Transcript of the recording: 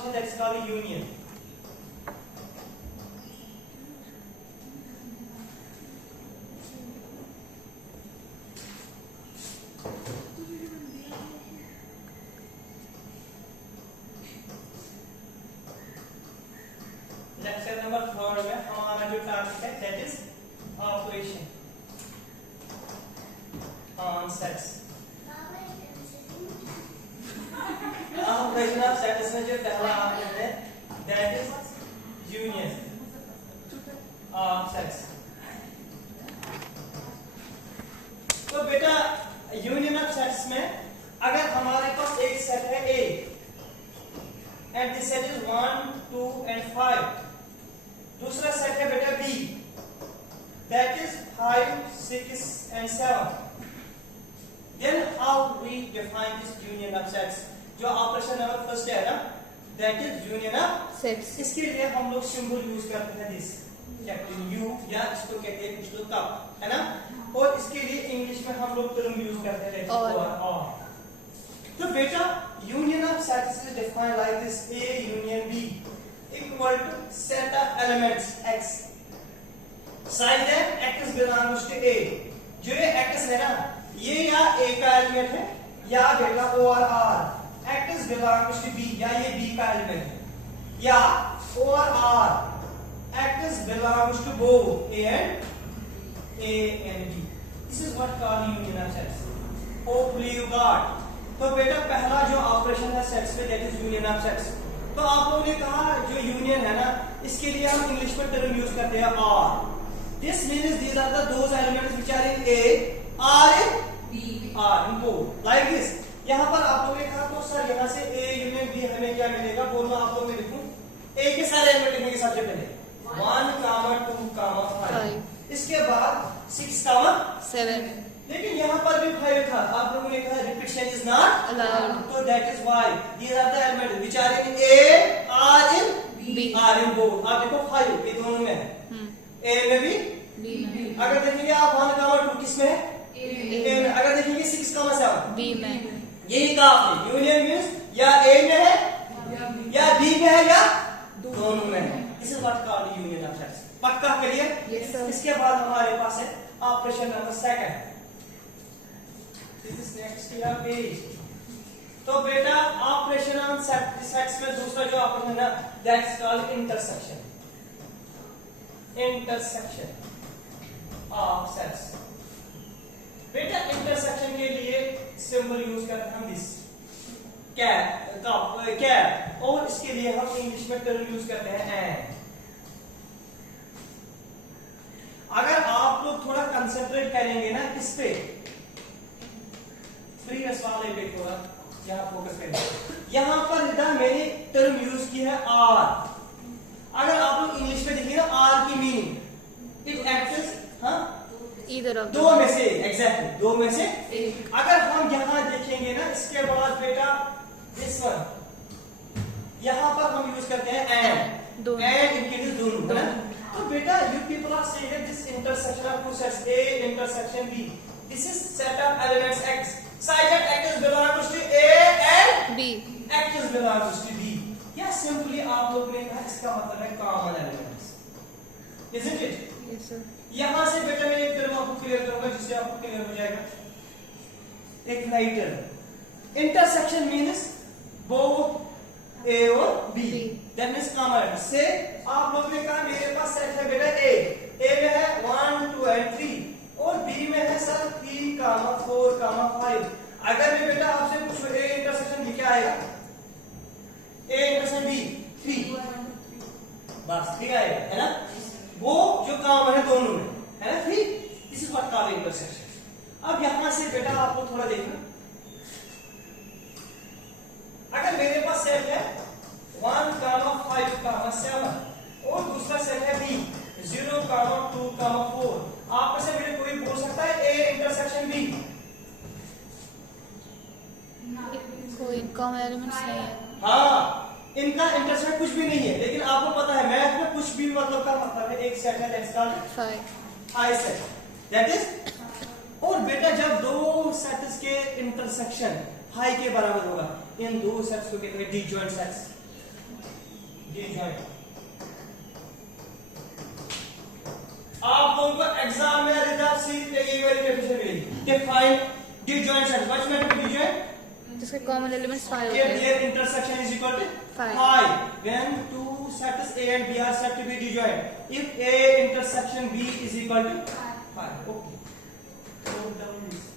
operation that is called union. Lecture number 3 में हमारा जो टॉपिक है that is operation on sets. Operation of sets में जो पहला ऑपरेशन है that is union of sets. तो बेटा यूनियन ऑफ सेट्स में अगर हमारे पास एक सेट है A and this set is 1 2 and 5, दूसरा सेट है बेटा B that is 5 6 and 7, then how we define this union of sets? जो ऑपरेशन नंबर फर्स्ट है ना that is union of sets. इसके लिए हम लोग सिंबल यूज करते हैं दिस कैपिटल U या इसको कहते हैं कुछ लोग कप, है ना, और इसके लिए इंग्लिश में हम लोग टर्म यूज करते हैं और। तो बेटा union of sets is defined like this A union B equal to set of elements X such that X belongs to A। जो ये X है ना ये या A का एलिमेंट है या बेटा O और R, X belongs to B या ये B का एलिमेंट है या O और R, X belongs to both A and B। This is what called union of sets। Hopefully you got। तो बेटा पहला जो ऑपरेशन है सेट्स में that is union of sets. तो आप लोगों ने कहा जो यूनियन है ना इसके लिए हम इंग्लिश में टर्म यूज करते हैं R. This means these are the those elements which are in A or in B or in both like this. यहां पर आप लोगों ने कहा तो सर यहां से ए यूनियन बी हमें क्या मिलेगा, बोलो आप लोग मैं लिखूं ए के सारे एलिमेंट लिखेंगे सबसे पहले 1 2 5, इसके बाद 6 7, लेकिन यहाँ पर भी 5 था, आप लोगों ने कहा रिपीटिशन इज नॉट अलाउड, तो that is why these are the element which are in A or in B or in both. आप देखो 5 ये दोनों में है, ए में भी बी में भी। अगर देखेंगे आप 1 2 किस में है, ए में। अगर देखेंगे 6 7 बी में। यही कहा आपने यूनियन मींस या ए में है या बी में है या दोनों में है। This is what called union of sets. पक्का क्लियर? Yes sir. इसके बाद हमारे पास है operation number 2। This is next your page। तो बेटा ऑपरेशन ऑन सेट्स में दूसरा जो ऑपरेशन है that is called intersection. Intersection of sets. बेटा इंटरसेक्शन के लिए सिंबल यूज करते हैं हम दिस कैप, और इसके लिए हम इंग्लिश में टर्म यूज करते हैं एंड। अगर आप लोग थोड़ा कंसंट्रेट करेंगे ना इस पे प्रीवियस वाले पे थोड़ा यहां फोकस करेंगे। यहां पर मैंने टर्म यूज की है आर। अगर आप लोग इंग्लिश में देखिए ना आर की meaning it acts either of दो में से एग्जैक्टली दो में से एक। अगर हम यहां देखेंगे ना इसके बाद बेटा दिस वन यहां पर हम यूज करते हैं एंड इनके लिए दोनों, है ना। तो बेटा you people are saying that this intersection of two sets A intersection B, this is set of elements X such that X belongs to A and B, X belongs to B। या simply आप लोग ने कहा इसका मतलब है common elements, isn't it? Yes sir. यहां से बेटा मैं एक टर्म आपको क्लियर करूंगा जिससे आपको क्लियर हो जाएगा। एक नई term intersection means both A और B, दैट मींस कॉमन। से आप लोग ने कहा मेरे पास सेट है बेटा A में है 1 2 and 3 और B में है सर 3 4 5। अगर मैं बेटा आपसे पूछूं A इंटरसेक्शन B क्या आएगा, A इंटरसेक्शन B 3 बस 3 आएगा, है ना। वो जो काम है दोनों में, है ना 3। This is what called intersection. अब यहां से बेटा आप लोग थोड़ा देखना, अगर मेरे पास सेट है 1 5 7 और दूसरा सेट है B 0 2 4, आप में से मेरे कोई बोल सकता है A इंटरसेक्शन B? कोई कॉमन एलिमेंट्स नहीं है। हाँ इनका इंटरसेक्ट कुछ भी नहीं है, लेकिन आपको पता है मैथ में कुछ भी मतलब का मतलब है एक सेट है that's called high set, that is. और बेटा जब दो सेट्स के इंटरसेक्शन हाई के बराबर होगा इन दो सेट्स को कहते हैं डिजॉइंट सेट्स। disjoint. आप लोगों को एग्जाम में रिजल्ट सीट पे यही वाली डेफिनेशन मिलेगी कि find disjoint sets. What's meant to be disjoint? जिसके कॉमन एलिमेंट्स 5 होते If हैं। their intersection is equal to Five. 5. When two sets A and B are said to be disjoint. If A intersection B is equal to 5. Okay. So,